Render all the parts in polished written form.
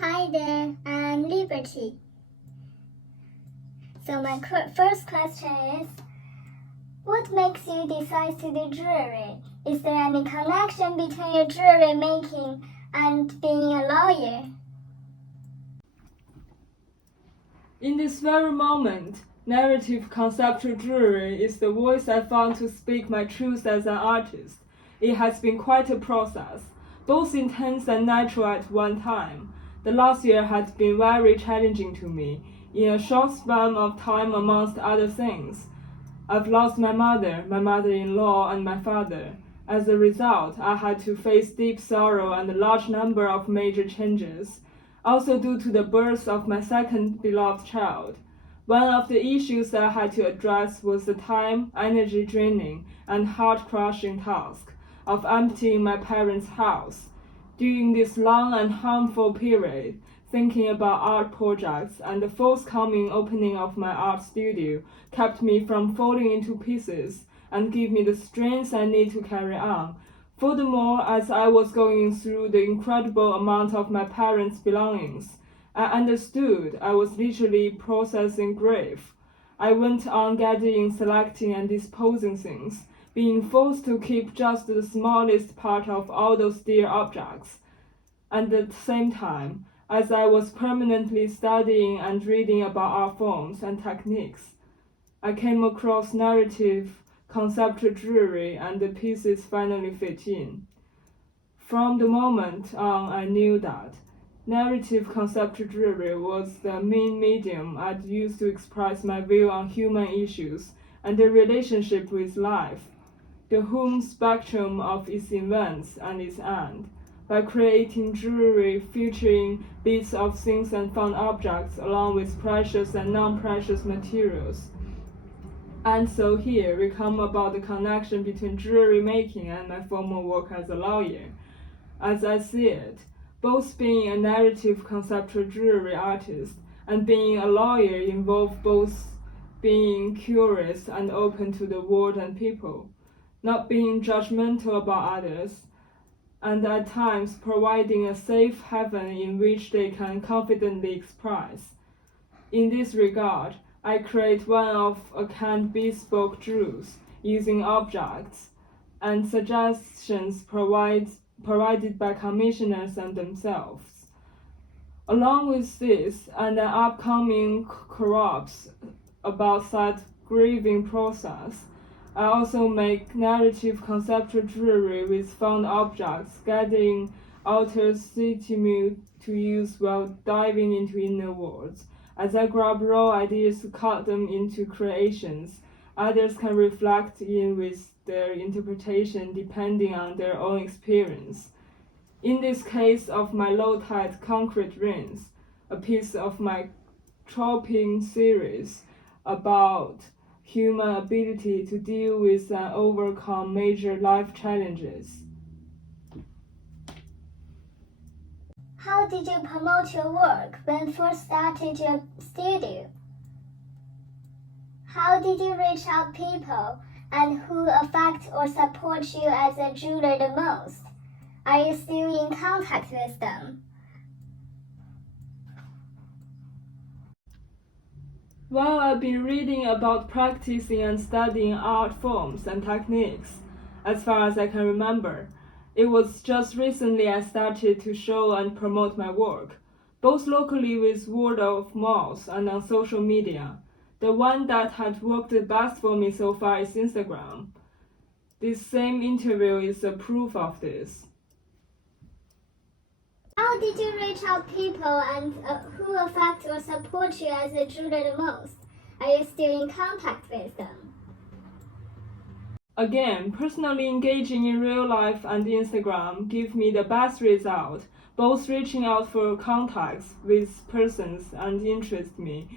Hi there, I'm Liberty. So my first question is, what makes you decide to do jewelry? Is there any connection between your jewelry making and being a lawyer? In this very moment, narrative conceptual jewelry is the voice I found to speak my truth as an artist. It has been quite a process, both intense and natural at one time. The last year had been very challenging to me, in a short span of time amongst other things. I've lost my mother-in-law, and my father. As a result, I had to face deep sorrow and a large number of major changes. Also due to the birth of my second beloved child. One of the issues I had to address was the time, energy-draining, and heart-crushing task of emptying my parents' house. During this long and harmful period, thinking about art projects and the forthcoming opening of my art studio kept me from falling into pieces and gave me the strength I need to carry on. Furthermore, as I was going through the incredible amount of my parents' belongings, I understood I was literally processing grief. I went on gathering, selecting, and disposing things, being forced to keep just the smallest part of all those dear objects. And at the same time, as I was permanently studying and reading about art forms and techniques, I came across narrative conceptual jewelry, and the pieces finally fit in. From the moment on, I knew that narrative conceptual jewelry was the main medium I'd use to express my view on human issues and their relationship with life, the whole spectrum of its events and its end, by creating jewelry featuring bits of things and found objects along with precious and non-precious materials. And so here we come about the connection between jewelry making and my former work as a lawyer. As I see it, both being a narrative conceptual jewelry artist and being a lawyer involve both being curious and open to the world and people, not being judgmental about others, and at times providing a safe haven in which they can confidently express. In this regard, I create one-of-a-kind bespoke jewels using objects and suggestions provided by commissioners and themselves. Along with this and an upcoming corpse about that grieving process, I also make narrative conceptual jewelry with found objects, gathering outer stimuli to use while diving into inner worlds. As I grab raw ideas to cut them into creations, others can reflect in with their interpretation depending on their own experience. In this case of my low-tide concrete rings, a piece of my chopping series about human ability to deal with and overcome major life challenges. How did you promote your work when you first started your studio? How did you reach out people, and who affect or support you as a jeweler the most? Are you still in contact with them? While I've been reading about practicing and studying art forms and techniques, as far as I can remember, it was just recently I started to show and promote my work, both locally with word of mouth and on social media. The one that had worked the best for me so far is Instagram. This same interview is a proof of this. How did you reach out people, and who affect or support you as a jeweler the most? Are you still in contact with them? Again, personally engaging in real life and Instagram give me the best result, both reaching out for contacts with persons and interest me,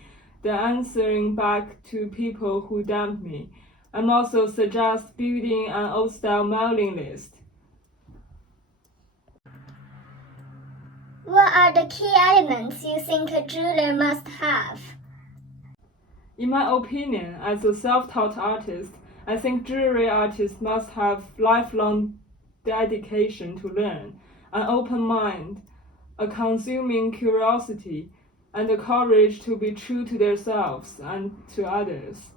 the answering back to people who damp me, and also suggest building an old-style mailing list. What are the key elements you think a jeweler must have? In my opinion, as a self-taught artist, I think jewelry artists must have lifelong dedication to learn, an open mind, a consuming curiosity, and the courage to be true to themselves and to others.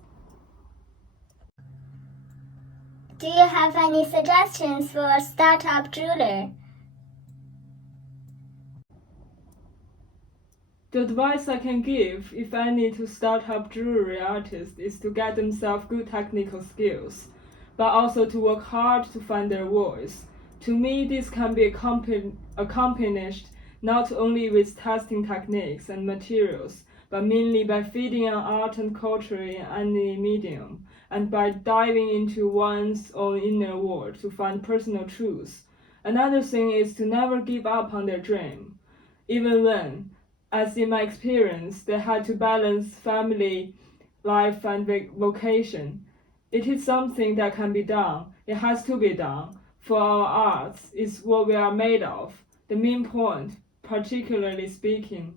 Do you have any suggestions for a startup jeweler? The advice I can give, if any, to startup jewelry artists is to get themselves good technical skills, but also to work hard to find their voice. To me, this can be accomplished not only with testing techniques and materials, but mainly by feeding on art and culture in any medium, and by diving into one's own inner world to find personal truth. Another thing is to never give up on their dream, even when, as in my experience, they had to balance family life and vocation. It is something that can be done. It has to be done. For our arts is what we are made of. The main point, particularly speaking,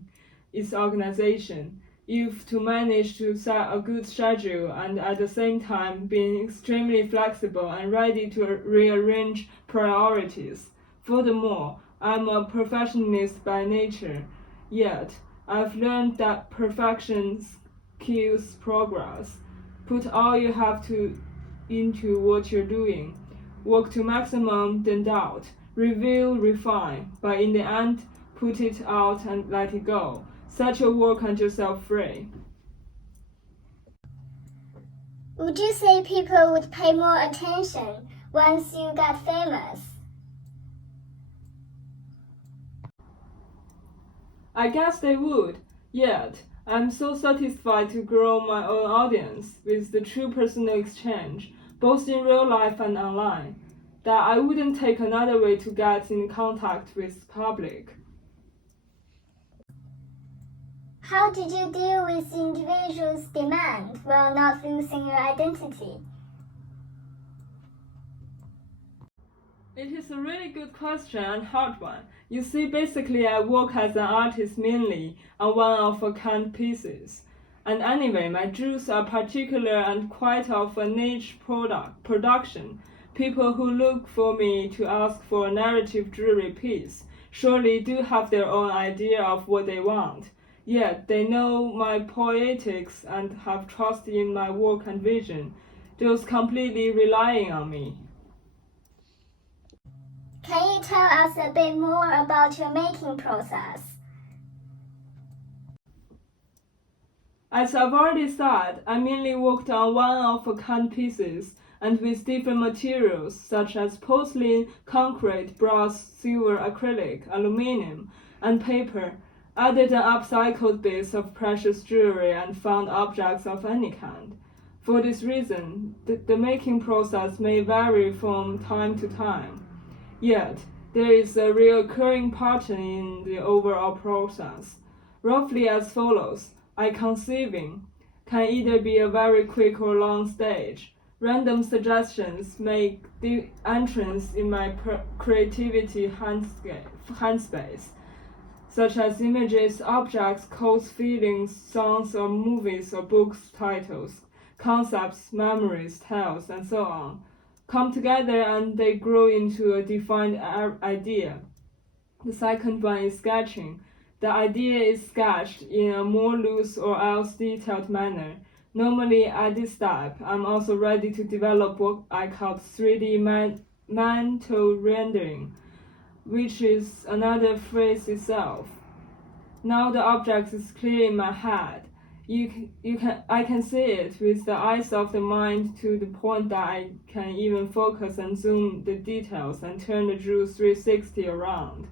is organization. If to manage to set a good schedule and at the same time being extremely flexible and ready to rearrange priorities. Furthermore, I'm a perfectionist by nature. Yet, I've learned that perfection kills progress. Put all you have to into what you're doing. Work to maximum, then doubt. Review, refine, but in the end, put it out and let it go. Set your work and yourself free. Would you say people would pay more attention once you got famous? I guess they would, yet I'm so satisfied to grow my own audience with the true personal exchange, both in real life and online, that I wouldn't take another way to get in contact with public. How did you deal with individuals' demand while not losing your identity? It is a really good question and hard one. You see, basically I work as an artist mainly on one-of-a-kind pieces. And anyway, my jewels are particular and quite of a niche production. People who look for me to ask for a narrative jewelry piece surely do have their own idea of what they want. Yet they know my poetics and have trust in my work and vision, thus completely relying on me. Can you tell us a bit more about your making process? As I've already said, I mainly worked on one-of-a-kind pieces and with different materials such as porcelain, concrete, brass, silver, acrylic, aluminum, and paper, other than upcycled bits of precious jewelry and found objects of any kind. For this reason, the making process may vary from time to time. Yet, there is a recurring pattern in the overall process, roughly as follows. Conceiving can either be a very quick or long stage. Random suggestions make the entrance in my creativity handspace, such as images, objects, quotes, feelings, songs or movies or books titles, concepts, memories, tales, and so on, come together and they grow into a defined idea. The second one is sketching. The idea is sketched in a more loose or else detailed manner. Normally at this step, I'm also ready to develop what I call 3D mental rendering, which is another phrase itself. Now the object is clear in my head. I can see it with the eyes of the mind to the point that I can even focus and zoom the details and turn the jewel 360 around.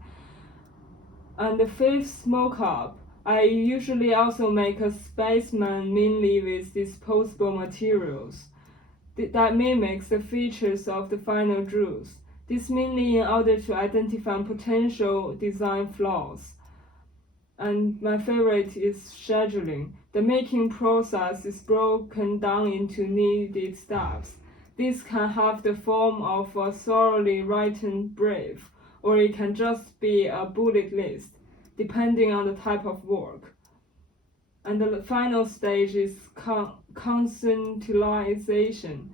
And the fifth mock-up, I usually also make a specimen mainly with disposable materials that mimics the features of the final jewels. This mainly in order to identify potential design flaws. And my favorite is scheduling. The making process is broken down into needed steps. This can have the form of a thoroughly written brief, or it can just be a bullet list, depending on the type of work. And the final stage is conceptualization.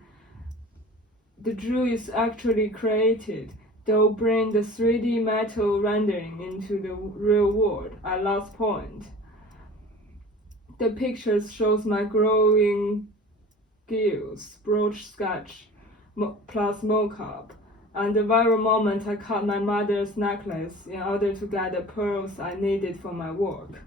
The jewel is actually created. They'll bring the 3D metal rendering into the real world at last point. The pictures shows my growing gills, brooch sketch, plus mocap, and the very moment I cut my mother's necklace in order to get the pearls I needed for my work.